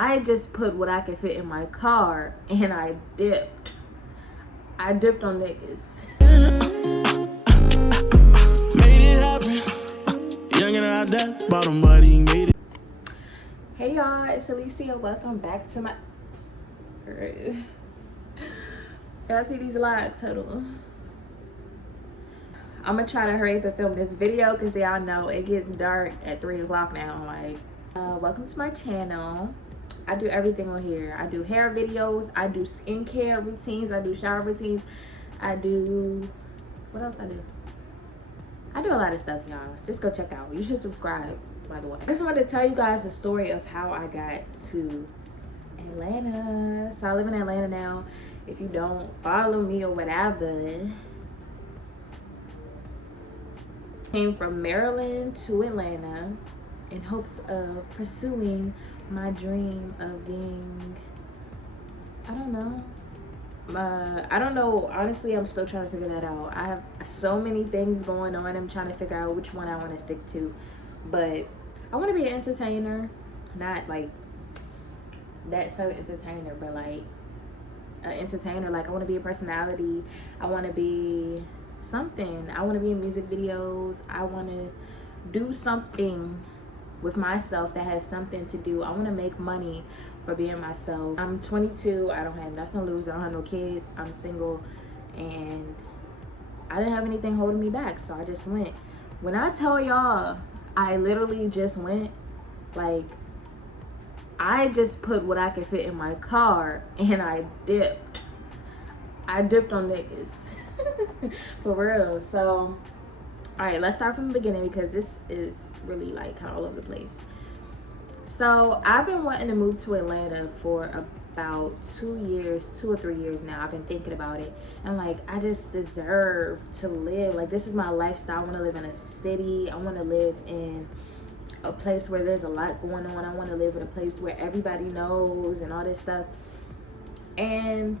I just put what I could fit in my car and I dipped. I dipped on niggas. Made it happen. Young and out that bottom body made it. Hey y'all, it's Alicia. Welcome back to my. Y'all see these locks? Hold on. I'm gonna try to hurry up and film this video because y'all know it gets dark at 3 o'clock now. Like, welcome to my channel. I do everything on here. I do hair videos, I do skincare routines, I do shower routines, I do, what else I do? I do a lot of stuff, y'all. Just go check out. You should subscribe, by the way. I just wanted to tell you guys the story of how I got to Atlanta. So I live in Atlanta now. If you don't follow me or whatever, came from Maryland to Atlanta in hopes of pursuing my dream of being, I don't know, honestly. I'm still trying to figure that out. I have so many things going on. I'm trying to figure out which one I want to stick to, but I want to be an entertainer, not like that certain entertainer, but like an entertainer. Like, I want to be a personality. I want to be something. I want to be in music videos. I want to do something with myself that has something to do. I want to make money for being myself. I'm 22. I don't have nothing to lose. I don't have no kids. I'm single, and I didn't have anything holding me back, so I just went. When I tell y'all, I literally just went. Like, I just put what I could fit in my car and I dipped. I dipped on niggas. For real. So, all right, let's start from the beginning because this is really like kind of all over the place. So I've been wanting to move to Atlanta for about 2 or 3 years now. I've been thinking about it, and like, I just deserve to live. Like, this is my lifestyle. I want to live in a city. I want to live in a place where there's a lot going on. I want to live in a place where everybody knows and all this stuff. And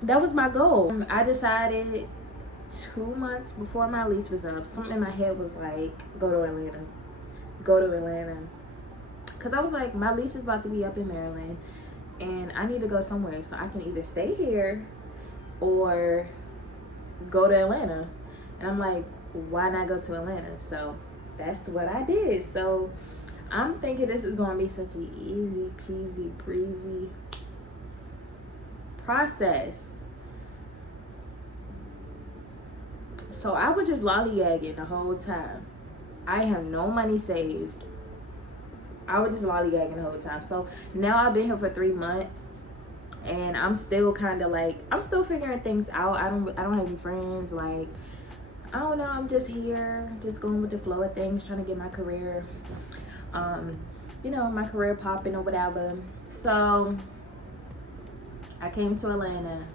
that was my goal. I decided 2 months before my lease was up, something in my head was like, go to Atlanta. Because I was like, my lease is about to be up in Maryland and I need to go somewhere, so I can either stay here or go to Atlanta. And I'm like, why not go to Atlanta? So that's what I did. So I'm thinking this is going to be such an easy peasy breezy process. So I was just lollygagging the whole time. I have no money saved. I was just lollygagging the whole time. So now I've been here for 3 months, and I'm still kind of like, I'm still figuring things out. I don't have any friends. Like, I don't know. I'm just here, just going with the flow of things, trying to get my career, my career popping or whatever. So I came to Atlanta,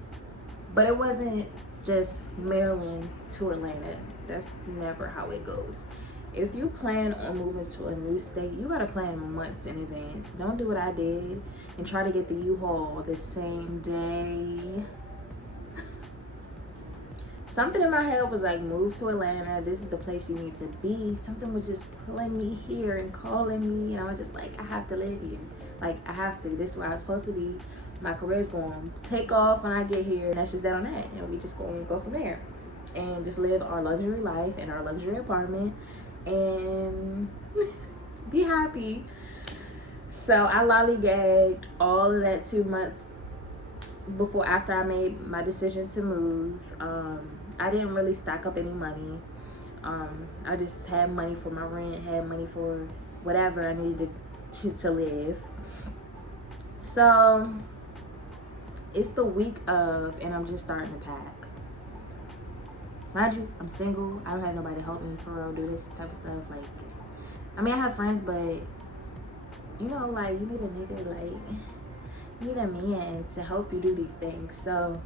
but it wasn't just Maryland to Atlanta. That's never how it goes. If you plan on moving to a new state, you gotta plan months in advance. Don't do what I did and try to get the U-Haul the same day. Something in my head was like, move to Atlanta. This is the place you need to be. Something was just pulling me here and calling me, and I was just like, I have to live here. Like, I have to. This is where I was supposed to be. My career's going to take off when I get here, and that's just that on that. And we just going to go from there and just live our luxury life in our luxury apartment and be happy. So I lollygagged all of that 2 months after I made my decision to move. I didn't really stack up any money. I just had money for my rent, had money for whatever I needed to live. So it's the week of, and I'm just starting to pack. Mind you, I'm single. I don't have nobody to help me for real do this type of stuff. Like, I mean, I have friends, but like, you need a nigga, like, you need a man to help you do these things. So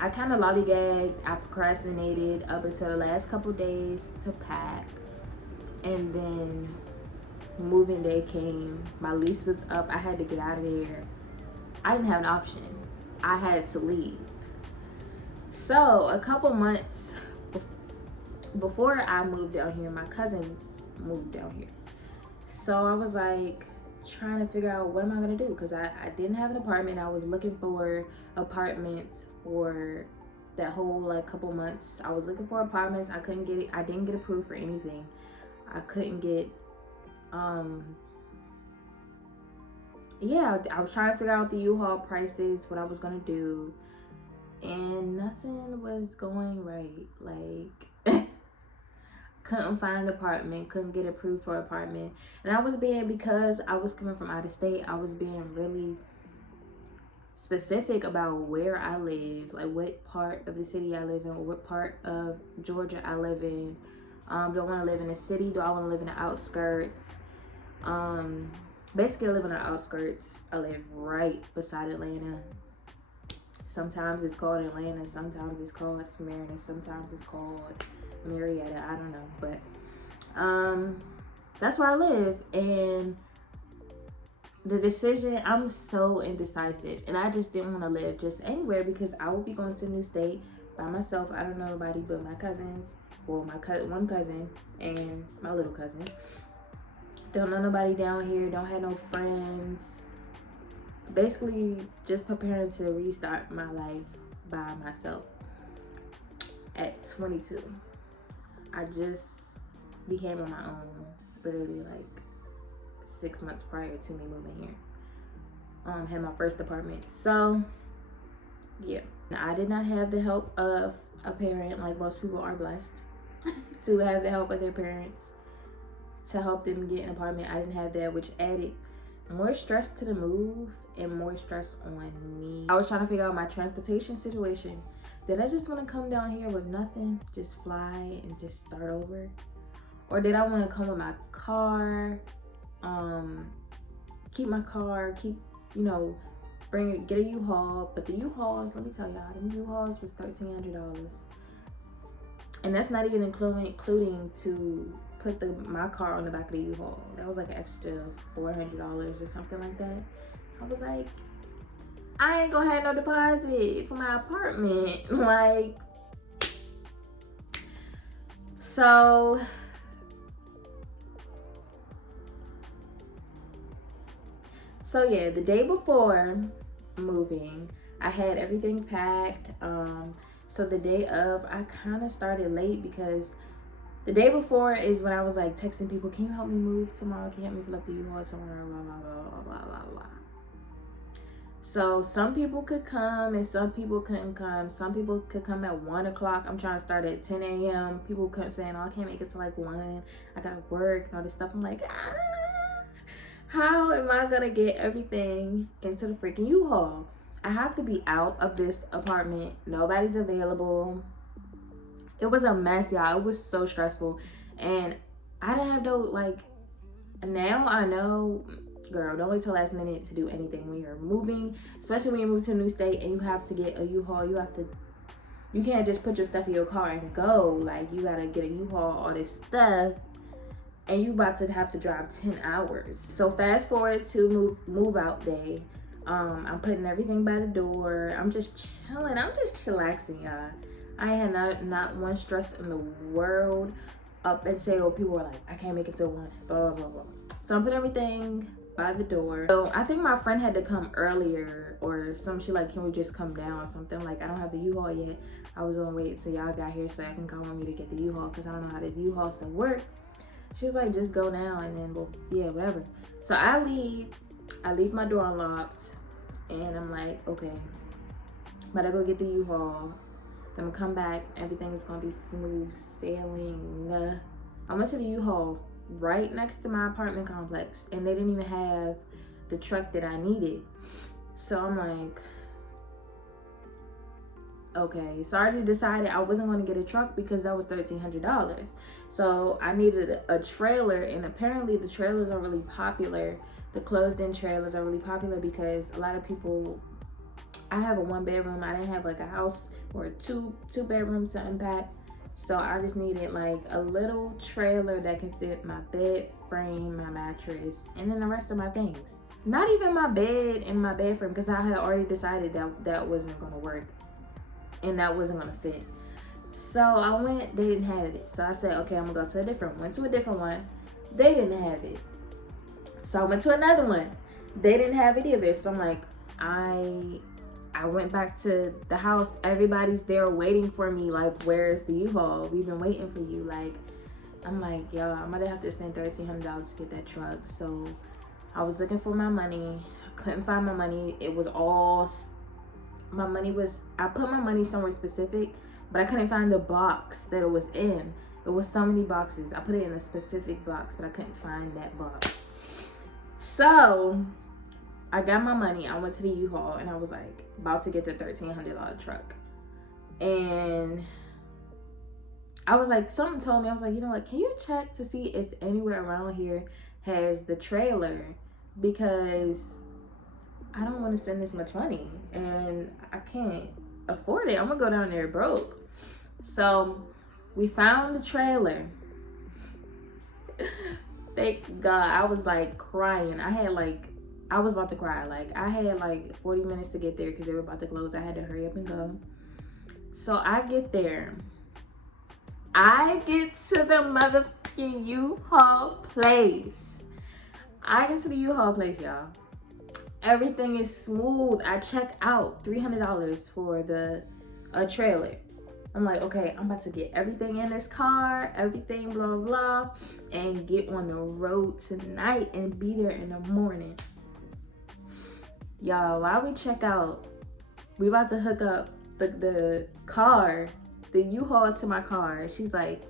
I kind of lollygagged. I procrastinated up until the last couple days to pack, and then moving day came. My lease was up. I had to get out of there. I didn't have an option. I had to leave. So a couple months before I moved down here, my cousins moved down here. So I was like trying to figure out what am I gonna do, because I didn't have an apartment. I was looking for apartments for that whole like couple months. I was looking for apartments. I couldn't get it. I didn't get approved for anything. I couldn't get yeah, I was trying to figure out the U-Haul prices, what I was gonna do, and nothing was going right. Like couldn't find an apartment, couldn't get approved for an apartment. And I was being, because I was coming from out of state, I was being really specific about where I live, like what part of the city I live in, or what part of Georgia I live in. Do I want to live in the city? Do I want to live in the outskirts? Basically I live in the outskirts. I live right beside Atlanta. Sometimes it's called Atlanta, sometimes it's called Smyrna, sometimes it's called Marietta, I don't know, but that's where I live. And the decision, I'm so indecisive, and I just didn't want to live just anywhere, because I will be going to a new state by myself. I don't know nobody but my cousins, well, my one cousin and my little cousin. Don't know nobody down here, don't have no friends. Basically just preparing to restart my life by myself at 22. I just became on my own literally like 6 months prior to me moving here. Had my first apartment. So yeah, I did not have the help of a parent, like most people are blessed to have the help of their parents to help them get an apartment. I didn't have that, which added more stress to the move and more stress on me. I was trying to figure out my transportation situation. Did I just want to come down here with nothing, just fly and just start over? Or did I want to come with my car, keep my car, get a U-Haul? But the U-Hauls, let me tell y'all, them U-Hauls was $1,300. And that's not even including to put my car on the back of the U-Haul. That was like an extra $400 or something like that. I was like, I ain't gonna have no deposit for my apartment. Like, so yeah, the day before moving, I had everything packed. So the day of, I kind of started late, because the day before is when I was like texting people, can you help me move tomorrow? Can you help me fill up the U-Haul somewhere? Blah, blah, blah, blah, blah, blah. So some people could come and some people couldn't come. Some people could come at 1 o'clock. I'm trying to start at 10 a.m. People kept saying, oh, I can't make it till like 1. I gotta work and all this stuff. I'm like, how am I gonna get everything into the freaking U-Haul? I have to be out of this apartment. Nobody's available. It was a mess, y'all. It was so stressful. And I didn't have no, like, now I know, girl, don't wait till last minute to do anything when you're moving, especially when you move to a new state and you have to get a U-Haul. You can't just put your stuff in your car and go. Like, you gotta get a U-Haul, all this stuff, and you about to have to drive 10 hours. So fast forward to move out day. I'm putting everything by the door. I'm just chilling. I'm just chillaxing, y'all. I had not one stress in the world up until people were like, I can't make it till 1, blah, blah, blah, blah. So I'm putting everything by the door. So I think my friend had to come earlier or some shit, like, can we just come down or something? Like, I don't have the U-Haul yet. I was gonna wait till y'all got here so I can call on me to get the U-Haul, because I don't know how this U-Haul stuff work. She was like, just go now, and then, well, yeah, whatever. So I leave my door unlocked, and I'm like, okay, but I go get the U-Haul. Then I'm gonna come back, everything is gonna be smooth sailing. I went to the U-Haul right next to my apartment complex, and they didn't even have the truck that I needed. So I'm like, okay. So I already decided I wasn't going to get a truck because that was $1,300. So I needed a trailer, and apparently the trailers are really popular. The closed-in trailers are really popular because a lot of people, I have a 1-bedroom. I didn't have like a house or a two bedrooms to unpack. So I just needed like a little trailer that can fit my bed frame, my mattress, and then the rest of my things. Not even my bed and my bed frame, because I had already decided that wasn't gonna work and that wasn't gonna fit. So I went, they didn't have it. So I said, okay, I'm gonna go to a different one. Went to a different one. They didn't have it. So I went to another one. They didn't have it either. So I'm like, I went back to the house. Everybody's there waiting for me. Like, where's the U-Haul? We've been waiting for you. Like, I'm like, yo, I'm gonna have to spend $1,300 to get that truck. So I was looking for my money. I couldn't find my money. It was all, I put my money somewhere specific, but I couldn't find the box that it was in. It was so many boxes. I put it in a specific box, but I couldn't find that box. So I got my money. I went to the U-Haul and I was like about to get the $1,300 truck. And I was like, something told me, I was like, you know what, can you check to see if anywhere around here has the trailer? Because I don't want to spend this much money and I can't afford it. I'm gonna go down there broke. So we found the trailer. Thank God. I was like crying. I was about to cry. Like, I had like 40 minutes to get there because they were about to close. I had to hurry up and go. So I get there. I get to the motherfucking U-Haul place. I get to the U-Haul place, y'all. Everything is smooth. I check out $300 for the trailer. I'm like, okay, I'm about to get everything in this car, everything, blah, blah, and get on the road tonight and be there in the morning. Y'all, while we check out, we about to hook up the car, the U-Haul to my car. She's like,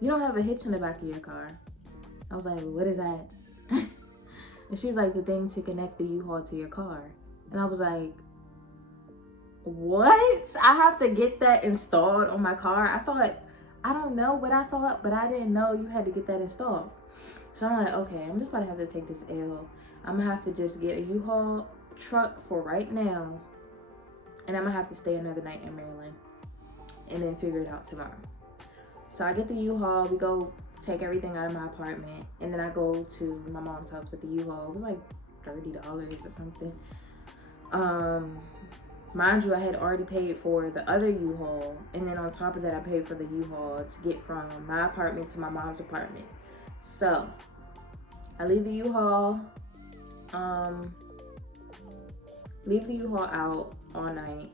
you don't have a hitch in the back of your car. I was like, what is that? And she's like, the thing to connect the U-Haul to your car. And I was like, what? I have to get that installed on my car? I don't know what I thought, but I didn't know you had to get that installed. So I'm like, okay, I'm just about to have to take this L. I'm gonna have to just get a U-Haul truck for right now. And I'm gonna have to stay another night in Maryland and then figure it out tomorrow. So I get the U-Haul, we go take everything out of my apartment, and then I go to my mom's house with the U-Haul. It was like $30 or something. Mind you, I had already paid for the other U-Haul, and then on top of that, I paid for the U-Haul to get from my apartment to my mom's apartment. So I leave the U-Haul, out all night,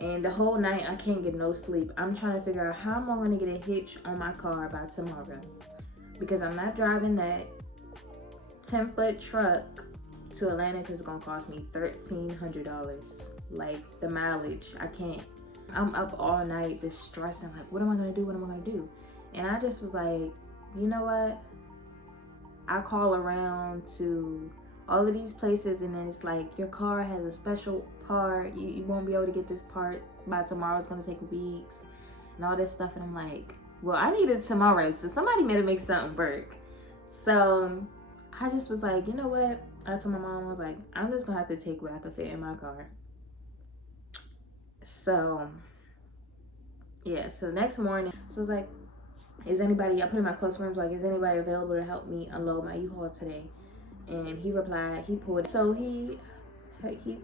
and the whole night I can't get no sleep. I'm trying to figure out how am I going to get a hitch on my car by tomorrow, because I'm not driving that 10-foot truck to Atlanta because it's going to cost me $1,300. Like, the mileage, I can't. I'm up all night just stressing, like, what am I going to do? What am I going to do? And I just was like, you know what? I call around to all of these places, and then it's like, your car has a special part. You won't be able to get this part by tomorrow. It's going to take weeks and all this stuff. And I'm like, well, I need it tomorrow, so somebody better make something work. So I just was like, you know what? I told my mom, I was like, I'm just going to have to take what I could fit in my car. So yeah, so the next morning, so I was like, is anybody, I put in my close friends, like, is anybody available to help me unload my U-Haul today? And he replied, he pulled. So he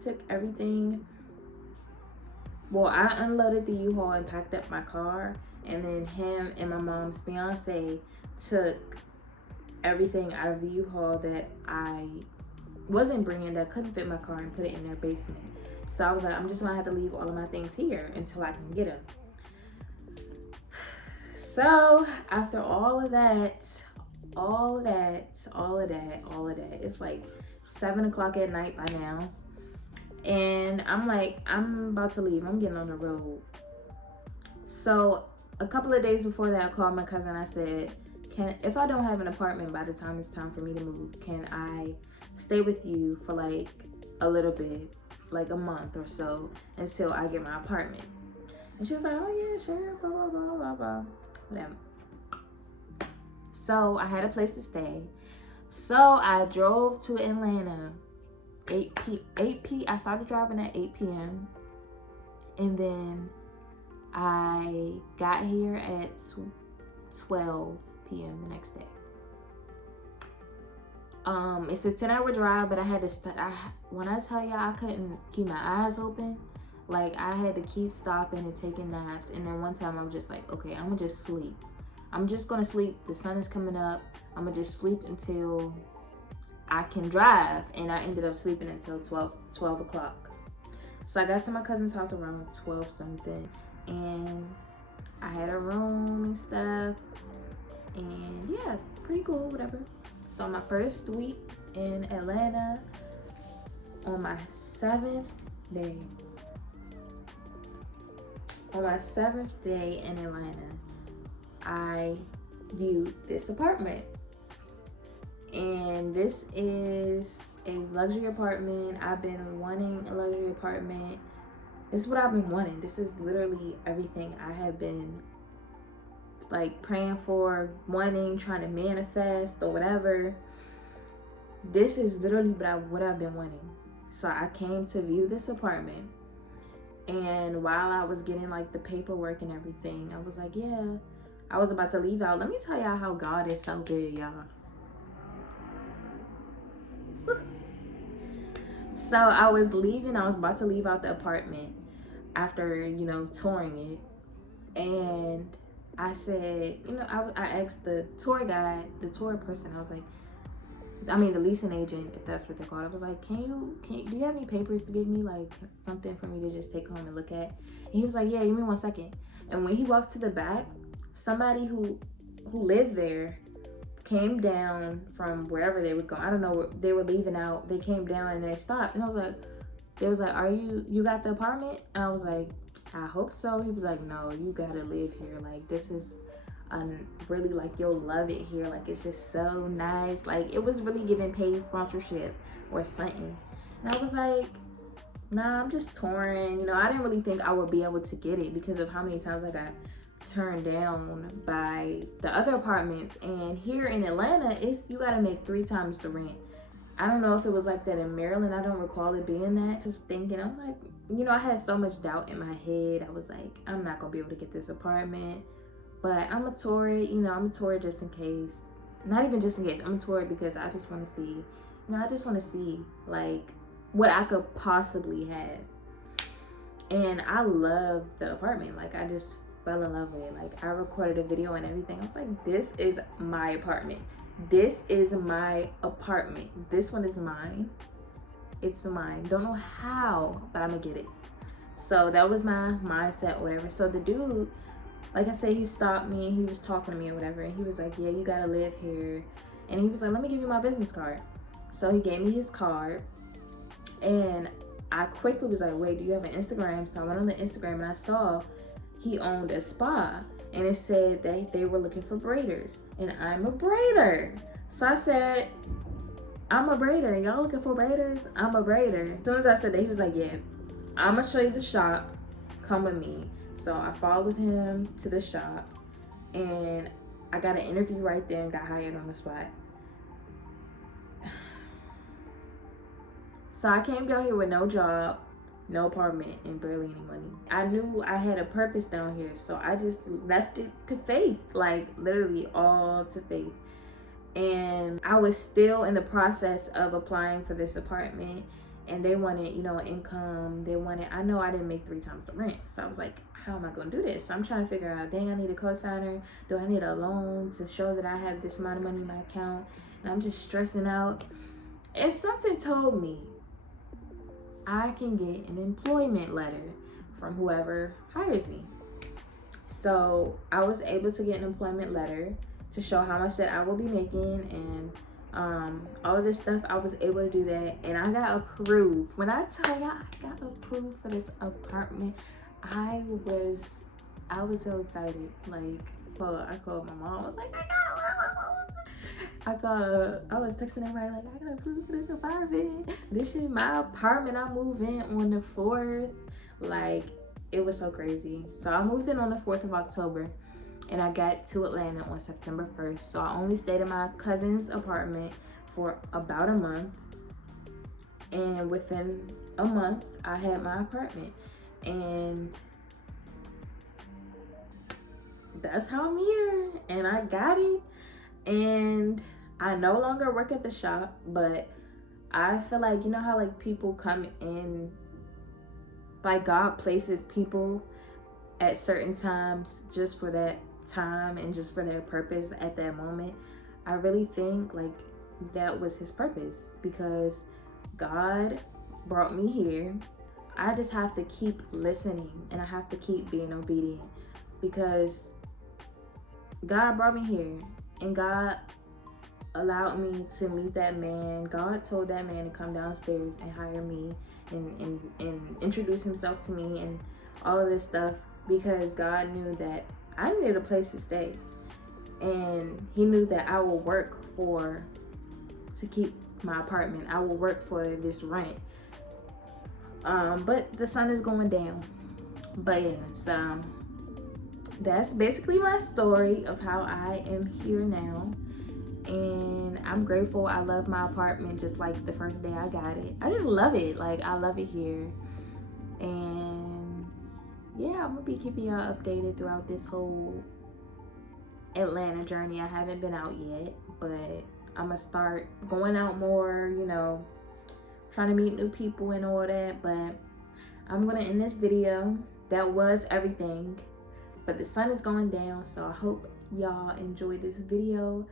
took everything. Well, I unloaded the U-Haul and packed up my car, and then him and my mom's fiance took everything out of the U-Haul that I wasn't bringing, that couldn't fit my car, and put it in their basement. So I was like, I'm just gonna have to leave all of my things here until I can get them. So after all of that, it's like 7 o'clock at night by now. And I'm like, I'm about to leave. I'm getting on the road. So a couple of days before that, I called my cousin. I said, if I don't have an apartment by the time it's time for me to move, can I stay with you for like a little bit, like a month or so, until I get my apartment? And she was like, oh yeah, sure, blah, blah, blah, blah, blah. Whatever. So I had a place to stay. So I drove to Atlanta, 8 p.m. I started driving at 8 p.m. And then I got here at 12 p.m. the next day. It's a 10-hour drive, but I had to when I tell y'all I couldn't keep my eyes open, like I had to keep stopping and taking naps. And then one time I was just like, okay, I'm gonna just sleep. I'm just gonna sleep. The sun is coming up. I'm gonna just sleep until I can drive. And I ended up sleeping until 12 o'clock. So I got to my cousin's house around 12 something, and I had a room and stuff, and yeah, pretty cool, whatever. So my first week in Atlanta, on my seventh day in Atlanta, I viewed this apartment. And this is a luxury apartment. I've been wanting a luxury apartment. This is what I've been wanting. This is literally everything I have been like praying for, wanting, trying to manifest or whatever. This is literally what I've been wanting. So I came to view this apartment, and while I was getting like the paperwork and everything, I was like, yeah, I was about to leave out. Let me tell y'all how God is so good, y'all. So I was about to leave out the apartment after, touring it. And I said, I asked the tour guide, the tour person, I was like, the leasing agent, if that's what they're called. I was like, do you have any papers to give me, like something for me to just take home and look at? And he was like, yeah, give me 1 second. And when he walked to the back, somebody who lived there came down from wherever they were going. I don't know, they were leaving out. They came down and they stopped. And they was like, you got the apartment? And I was like, I hope so. He was like, no, you gotta live here. Like, this is really, like, you'll love it here. Like, it's just so nice. Like, it was really giving paid sponsorship or something. And I was like, nah, I'm just touring. I didn't really think I would be able to get it because of how many times I got turned down by the other apartments. And here in Atlanta, you gotta make 3 times the rent. I don't know if it was like that in Maryland. I don't recall it being that. Just thinking, I'm like, I had so much doubt in my head. I was like, I'm not gonna be able to get this apartment, but I'm a tour it. I'm a tour just in case. Not even just in case. I'm a tour it because I just want to see, like, what I could possibly have. And I love the apartment. Like, I just fell in love with it. Like, I recorded a video and everything. I was like, this is my apartment. This is my apartment. This one is mine. It's mine. Don't know how, but I'm gonna get it. So that was my mindset, whatever. So the dude, like I said, he stopped me and he was talking to me or whatever. And he was like, yeah, you gotta live here. And he was like, let me give you my business card. So he gave me his card. And I quickly was like, wait, do you have an Instagram? So I went on the Instagram and I saw he owned a spa, and it said that they were looking for braiders, and I'm a braider. So I said, I'm a braider. Y'all looking for braiders? I'm a braider. As soon as I said that, he was like, yeah, I'm gonna show you the shop. Come with me. So I followed him to the shop, and I got an interview right there and got hired on the spot. So I came down here with no job, no apartment, and barely any money. I knew I had a purpose down here, so I just left it to faith, like literally all to faith. And I was still in the process of applying for this apartment, and they wanted, an income. I know I didn't make 3 times the rent, so I was like, how am I gonna do this? So I'm trying to figure out, dang, I need a cosigner. Do I need a loan to show that I have this amount of money in my account? And I'm just stressing out. And something told me I can get an employment letter from whoever hires me. So I was able to get an employment letter to show how much that I will be making and all of this stuff. I was able to do that, and I got approved. When I tell y'all I got approved for this apartment, I was so excited. Like, I called my mom. I was like, I was texting everybody like, I got approved for this apartment. This is my apartment. I moved in on the 4th. Like, it was so crazy. So I moved in on the 4th of October, and I got to Atlanta on September 1st. So I only stayed in my cousin's apartment for about a month. And within a month, I had my apartment. And that's how I'm here. And I got it. And I no longer work at the shop, but I feel like, how like people come in, like God places people at certain times just for that time and just for their purpose at that moment. I really think like that was his purpose, because God brought me here. I just have to keep listening and I have to keep being obedient, because God brought me here and God allowed me to meet that man. God told that man to come downstairs and hire me and introduce himself to me and all of this stuff, because God knew that I needed a place to stay, and he knew that I will work to keep my apartment. I will work for this rent. But the sun is going down. But yes, that's basically my story of how I am here now. And I'm grateful. I love my apartment just like the first day I got it. I just love it. Like, I love it here. And yeah, I'm gonna be keeping y'all updated throughout this whole Atlanta journey. I haven't been out yet, but I'm gonna start going out more, you know, trying to meet new people and all that. But I'm gonna end this video. That was everything, but the sun is going down, so I hope y'all enjoyed this video.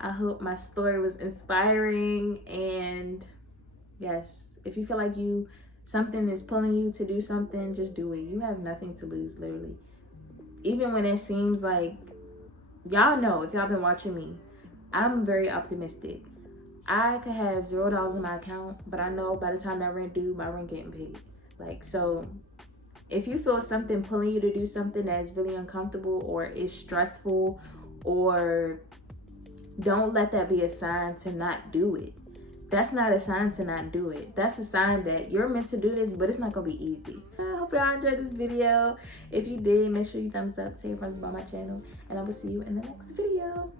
I hope my story was inspiring, and yes, if you feel like something is pulling you to do something, just do it. You have nothing to lose, literally. Even when it seems like, y'all know, if y'all been watching me, I'm very optimistic. I could have $0 in my account, but I know by the time that rent due, my rent getting paid. Like, so if you feel something pulling you to do something that is really uncomfortable or is stressful, or don't let that be a sign to not do it. That's not a sign to not do it. That's a sign that you're meant to do this, but it's not gonna be easy. I hope y'all enjoyed this video. If you did, make sure you thumbs up, tell your friends about my channel, and I will see you in the next video.